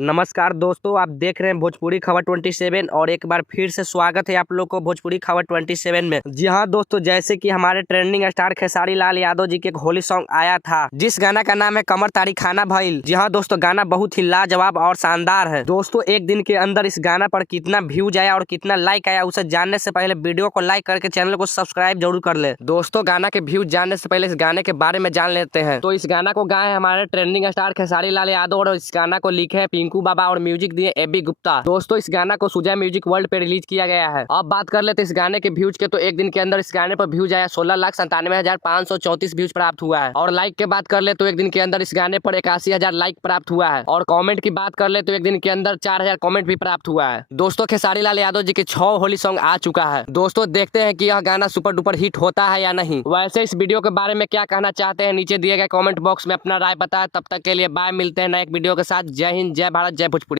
नमस्कार दोस्तों, आप देख रहे हैं भोजपुरी खबर 27 और एक बार फिर से स्वागत है आप लोग को भोजपुरी खबर 27 में। जी हाँ दोस्तों, जैसे कि हमारे ट्रेंडिंग स्टार खेसारी लाल यादव जी के एक होली सॉन्ग आया था जिस गाना का नाम है कमर तारी खाना भइल। जी हाँ दोस्तों, गाना बहुत ही लाजवाब और शानदार है। दोस्तों एक दिन के अंदर इस गाना पर कितना व्यूज आया और कितना लाइक आया उसे जानने से पहले वीडियो को लाइक करके चैनल को सब्सक्राइब जरूर कर ले। दोस्तों गाना के व्यूज जानने से पहले इस गाने के बारे में जान लेते हैं। तो इस गाना को गाए हमारे ट्रेंडिंग स्टार खेसारी लाल यादव और इस गाना को लिखे हैं पिंकू बाबा और म्यूजिक दिए एबी गुप्ता। दोस्तों इस गाना को सुजय म्यूजिक वर्ल्ड पे रिलीज किया गया है। अब बात कर लेते इस गाने के व्यूज के, तो एक दिन के अंदर इस गाने पर व्यूज आया 16,97,534 व्यूज प्राप्त हुआ है। और लाइक के बात कर ले तो एक दिन के अंदर इस गाने पर 81,000 लाइक प्राप्त हुआ है। और कमेंट की बात कर ले तो एक दिन के अंदर 4,000 कमेंट भी प्राप्त हुआ है। दोस्तों खेसारी लाल यादव जी के 6 होली सॉन्ग आ चुका है। दोस्तों देखते हैं कि यह गाना सुपर डुपर हिट होता है या नहीं। वैसे इस वीडियो के बारे में क्या कहना चाहते हैं नीचे दिए गए कमेंट बॉक्स में अपना राय बताएं। तब तक के लिए बाय, मिलते हैं नए एक वीडियो के साथ। जय हिंद, जय भारत, जय भोजपुरी।